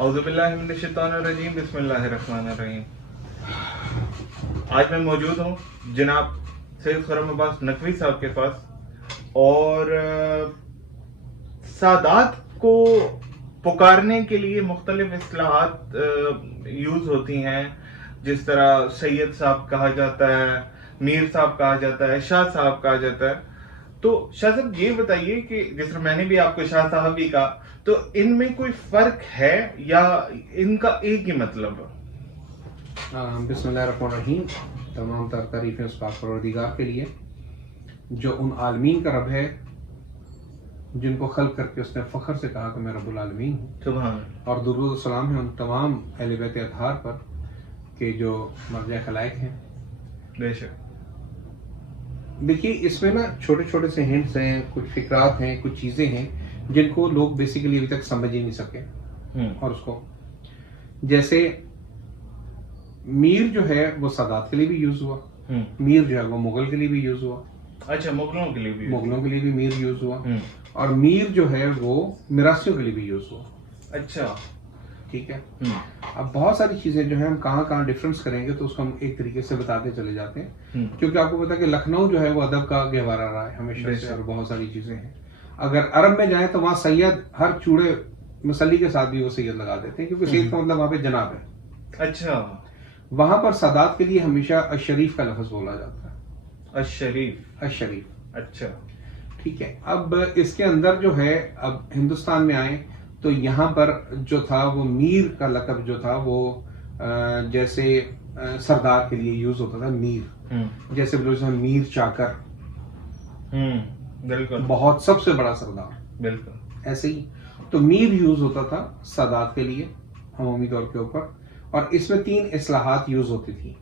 اعوذ باللہ من الشیطان الرجیم، بسم اللہ الرحمن الرحیم۔ آج میں موجود ہوں جناب سید خرم عباس نقوی صاحب کے پاس، اور سادات کو پکارنے کے لیے مختلف اصطلاحات یوز ہوتی ہیں، جس طرح سید صاحب کہا جاتا ہے، میر صاحب کہا جاتا ہے، شاہ صاحب کہا جاتا ہے۔ تو شاہ صاحب یہ بتائیے کہ جس طرح میں نے بھی آپ کو شاہ صاحب بھی کہا، تو ان میں کوئی فرق ہے یا ان کا ایک ہی مطلب ہے؟ بسم اللہ الرحمن الرحیم۔ تمام تر تعریفیں اس پاک پروردگار کے لیے جو ان عالمین کا رب ہے جن کو خلق کر کے اس نے فخر سے کہا کہ میں رب العالمین ہوں۔ سبحان اللہ۔ اور درود و سلام ہے ان تمام اہل بیت اطہار پر کہ جو مرجع خلائق ہیں۔ بے شک۔ دیکھیے اس میں نا چھوٹے چھوٹے سے ہنٹس ہیں، کچھ فکرات ہیں، کچھ چیزیں ہیں جن کو لوگ بیسیکلی ابھی تک سمجھ ہی نہیں سکے۔ اور اس کو جیسے میر جو ہے وہ سادات کے لیے بھی یوز ہوا، میر جو ہے وہ مغل کے لیے بھی یوز ہوا۔ اچھا، مغلوں کے لیے بھی؟ مغلوں کے لیے بھی میر یوز ہوا، اور میر جو ہے وہ میراثیوں کے لیے بھی یوز ہوا۔ اچھا، ٹھیک ہے۔ اب بہت ساری چیزیں جو ہیں ہم کہاں کہاں ڈفرینس کریں گے تو اس کو ہم ایک طریقے سے بتاتے چلے جاتے ہیں، کیونکہ آپ کو پتا کہ لکھنؤ جو ہے وہ ادب کا گہوارہ رہا ہے ہمیشہ سے، اور بہت ساری چیزیں ہیں۔ اگر عرب میں جائیں تو وہاں سید ہر چوڑے مسلی کے ساتھ بھی وہ سید لگا دیتے ہیں، کیونکہ سید کا مطلب وہاں پہ جناب ہے۔ اچھا، وہاں پر سادات کے لیے ہمیشہ الشریف کا لفظ بولا جاتا ہے۔ الشریف۔ الشریف، اچھا، ٹھیک ہے۔ اب اس کے اندر جو ہے، اب ہندوستان میں آئیں تو یہاں پر جو تھا وہ میر کا لقب جو تھا وہ جیسے سردار کے لیے یوز ہوتا تھا میر، جیسے بلوچستان میں میر چاکر، بالکل، بہت سب سے بڑا سردار، بالکل ایسے ہی تو میر یوز ہوتا تھا سادات کے لیے عمومی طور کے اوپر۔ اور اس میں 3 اصطلاحات یوز ہوتی تھی: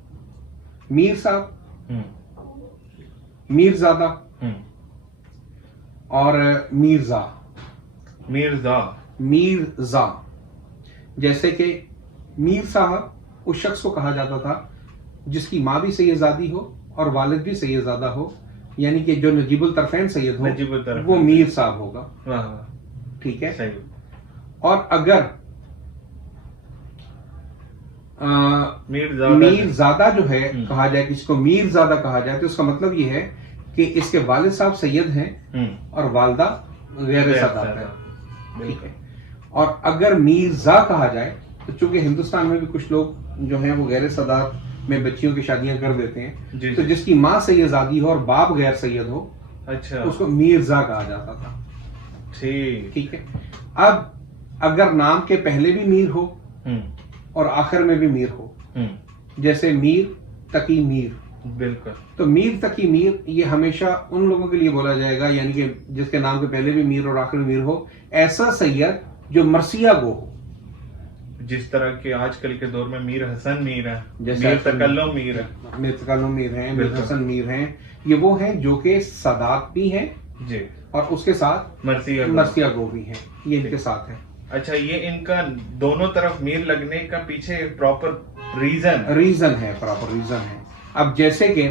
میر صاحب، میرزادہ اور میرزا۔ میرزا، میرزا، جیسے کہ میر صاحب اس شخص کو کہا جاتا تھا جس کی ماں بھی سیدزادی ہو اور والد بھی سیدزادہ ہو، یعنی کہ جو نجیب الطرفین سید ہو وہ میر صاحب ہوگا۔ ٹھیک ہے۔ اور اگر میرزادہ جو ہے کہا جائے، کسی کو میرزادہ کہا جائے، تو اس کا مطلب یہ ہے کہ اس کے والد صاحب سید ہیں اور والدہ غیر سادات ہے۔ ٹھیک ہے۔ اور اگر میرزا کہا جائے تو چونکہ ہندوستان میں بھی کچھ لوگ جو ہیں وہ غیر سادات میں بچیوں کی شادیاں کر دیتے ہیں، تو جس کی ماں سیدزادی ہو اور باپ غیر سید ہو، اچھا، اس کو میرزا کہا جاتا تھا۔ ٹھیک ہے۔ اب اگر نام کے پہلے بھی میر ہو اور آخر میں بھی میر ہو، جیسے میر تقی میر، بالکل، تو میر تقی میر یہ ہمیشہ ان لوگوں کے لیے بولا جائے گا، یعنی کہ جس کے نام کے پہلے بھی میر اور آخر میں میر ہو، ایسا سید جو مرثیہ گو ہو۔ جس طرح کہ آج کل کے دور میں میر حسن میر ہے، جیسے میر تکلم میر ہے، میر تکلم میر ہیں، میر حسن میر ہیں، یہ وہ ہیں جو کہ سادات بھی ہیں جی، اور اس کے ساتھ مرثیہ گو بھی ہیں، یہ ان کے ساتھ ہے۔ اچھا، یہ ان کا دونوں طرف میر لگنے کا پیچھے پراپر ریزن ہے، پراپر ریزن ہے۔ اب جیسے کہ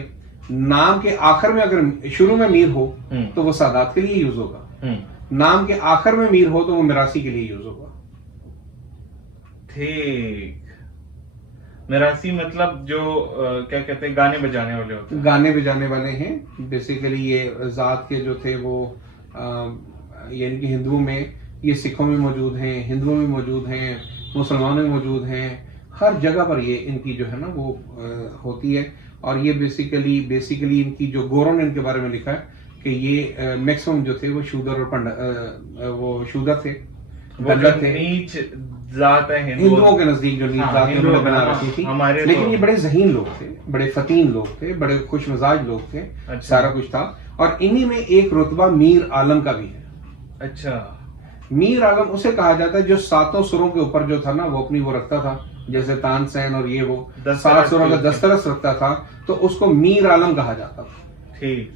نام کے آخر میں اگر شروع میں میر ہو تو وہ سادات کے لیے یوز ہوگا، نام کے آخر میں میر ہو تو وہ میراثی کے لیے یوز ہوگا۔ ٹھیک، میراثی مطلب جو کیا کہتے ہیں، گانے بجانے والے ہوتے ہیں، گانے بجانے والے ہیں بیسیکلی۔ یہ ذات کے جو تھے وہ یعنی کہ ہندوؤں میں، یہ سکھوں میں موجود ہیں، ہندوؤں میں موجود ہیں، مسلمانوں میں موجود ہیں، ہر جگہ پر یہ ان کی جو ہے نا وہ ہوتی ہے۔ اور یہ بیسیکلی ان کی جو گوروں نے ان کے بارے میں لکھا ہے کہ یہ میکسیمم جو تھے وہ شودر اور وہ شودر تھے، نیچ ذات ہے ہندوؤں کے نزدیک، جو نیچ ذات انہوں نے بنا رکھی تھی، لیکن یہ بڑے ذہین لوگ تھے، بڑے فتین لوگ تھے، بڑے خوش مزاج لوگ تھے، سارا کچھ تھا۔ اور انہی میں ایک رتبہ میر عالم کا بھی ہے۔ اچھا، میر عالم اسے کہا جاتا ہے جو 7 سروں کے اوپر جو تھا نا وہ اپنی وہ رکھتا تھا، جیسے تان سین اور یہ وہ 7 سروں کا دسترس رکھتا تھا، تو اس کو میر عالم کہا جاتا تھا۔ ٹھیک،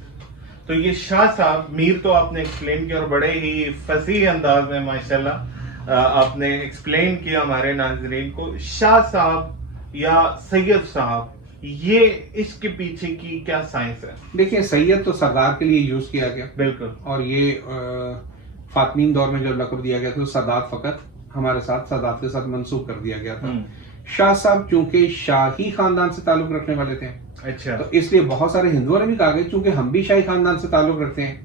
تو یہ شاہ صاحب، میر تو آپ نے ایکسپلین کیا اور بڑے ہی فصیح انداز میں ماشاءاللہ آپ نے ایکسپلین کیا ہمارے ناظرین کو۔ شاہ صاحب یا سید صاحب، یہ اس کے پیچھے کی کیا سائنس ہے؟ دیکھیں، سید تو سردار کے لیے یوز کیا گیا، بالکل، اور یہ فاطمین دور میں جو لقب دیا گیا تھا سادات فقط ہمارے ساتھ سادات کے ساتھ منسوخ کر دیا گیا تھا. شاہ صاحب چونکہ شاہی خاندان سے تعلق رکھنے والے تھے, اچھا, تو اس لیے بہت سارے ہندوؤں نے بھی کہا کہ چونکہ ہم بھی شاہی خاندان سے تعلق رکھتے ہیں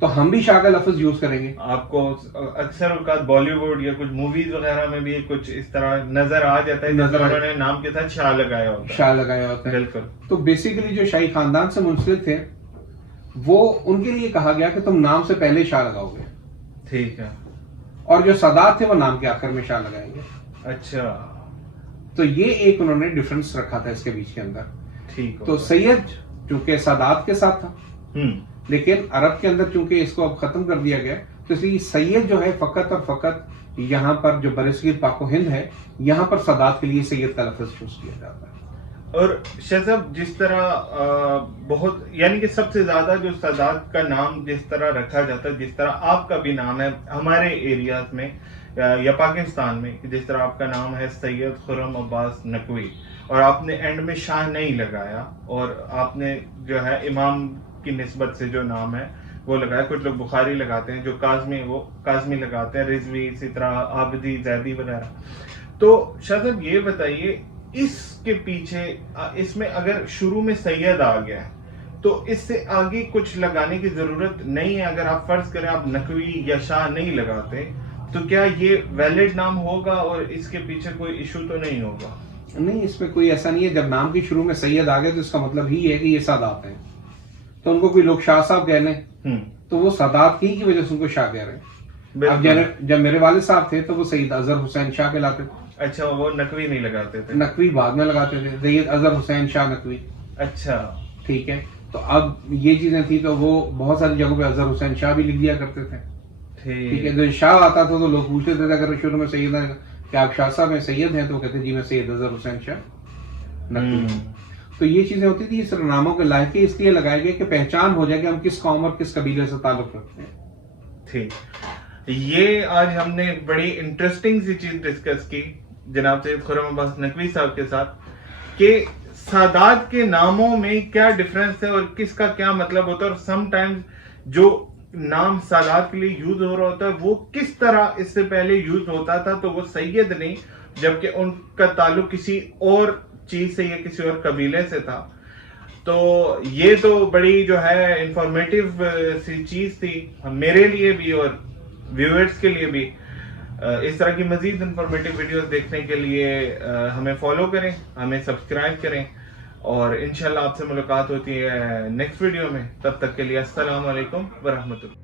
تو ہم بھی شاہ کا لفظ یوز کریں گے. آپ کو اکثر اوقات بالی ووڈ یا کچھ موویز وغیرہ میں بھی کچھ اس طرح نظر آ جاتا ہے, جیسے انہوں نے نام کے ساتھ شاہ لگایا ہوتا ہے. شاہ لگایا ہوتا ہے, بالکل. تو بیسیکلی جو شاہی خاندان سے منسلک تھے وہ ان کے لیے کہا گیا کہ تم نام سے پہلے شاہ لگاؤ گے, ٹھیک ہے, اور جو سادات تھے وہ نام کے آخر میں شاہ لگائیں گے. اچھا, تو یہ ایک انہوں نے ڈفرنس رکھا تھا اس کے بیچ کے اندر. ٹھیک. تو سید چونکہ سادات کے ساتھ تھا, لیکن عرب کے اندر چونکہ اس کو اب ختم کر دیا گیا تو اس لیے سید جو ہے فقط اور فقط یہاں پر جو برصغیر پاک و ہند ہے یہاں پر سادات کے لیے سید کا لفظ یوز کیا جاتا ہے. اور شاہ صاحب جس طرح بہت یعنی کہ سب سے زیادہ جو سادات کا نام جس طرح رکھا جاتا ہے, جس طرح آپ کا بھی نام ہے ہمارے ایریاز میں یا پاکستان میں, جس طرح آپ کا نام ہے سید خرم عباس نقوی, اور آپ نے اینڈ میں شاہ نہیں لگایا, اور آپ نے جو ہے امام کی نسبت سے جو نام ہے وہ لگایا. کچھ لوگ بخاری لگاتے ہیں, جو کاظمی وہ کاظمی لگاتے ہیں, رضوی, اسی طرح عابدی, زیدی وغیرہ. تو شاہ صاحب یہ بتائیے اس کے پیچھے, اس میں اگر شروع میں سید آ گیا ہے تو اس سے آگے کچھ لگانے کی ضرورت نہیں ہے. اگر آپ فرض کریں آپ نقوی یا شاہ نہیں لگاتے تو کیا یہ ویلڈ نام ہوگا اور اس کے پیچھے کوئی ایشو تو نہیں ہوگا؟ نہیں, اس میں کوئی ایسا نہیں ہے. جب نام کی شروع میں سید آ گئے تو اس کا مطلب ہی ہے کہ یہ سادات ہیں, تو ان کو کوئی لوگ شاہ صاحب کہہ لیں تو وہ سادات ہی کی وجہ سے ان کو شاہ کہہ رہے ہیں. اب جب میرے والد صاحب تھے تو وہ سید اظہر حسین شاہ کہلاتے تھے. اچھا, وہ نقوی نہیں لگاتے تھے؟ نقوی بعد میں لگاتے تھے, سید اظہر حسین شاہ نقوی. اچھا, ٹھیک ہے. تو اب یہ چیزیں تھی تو وہ بہت ساری جگہوں پہ اظہر حسین شاہ بھی لکھ دیا کرتے تھے. ٹھیک ہے, جو شاہ آتا تھا تو لوگ پوچھتے تھے اگر شروع میں سید ہے کہ آپ شاہ صاحب ہیں, سید ہیں, تو وہ کہتے جی میں سید اظہر حسین شاہ نقوی. تو یہ چیزیں ہوتی تھی. اس ناموں کے لاحقے اس لیے لگائے گئے کہ پہچان ہو جائے کہ ہم کس قوم اور کس قبیلے سے تعلق رکھتے ہیں. ٹھیک. یہ آج ہم نے بڑی انٹرسٹنگ سی چیز ڈسکس کی جناب سید خرم عباس نقوی صاحب کے ساتھ کہ سادات کے ناموں میں کیا ڈفرنس ہے اور کس کا کیا مطلب ہوتا ہے, اور سم ٹائمز جو نام سادات کے لیے یوز ہو رہا ہوتا ہے وہ کس طرح اس سے پہلے یوز ہوتا تھا, تو وہ سید نہیں جبکہ ان کا تعلق کسی اور چیز سے یا کسی اور قبیلے سے تھا. تو یہ تو بڑی جو ہے انفارمیٹیو سی چیز تھی میرے لیے بھی اور ویورز کے لیے بھی. اس طرح کی مزید انفارمیٹیو ویڈیوز دیکھنے کے لیے ہمیں فالو کریں, ہمیں سبسکرائب کریں, اور انشاءاللہ آپ سے ملاقات ہوتی ہے نیکسٹ ویڈیو میں. تب تک کے لیے السلام علیکم ورحمۃ اللہ.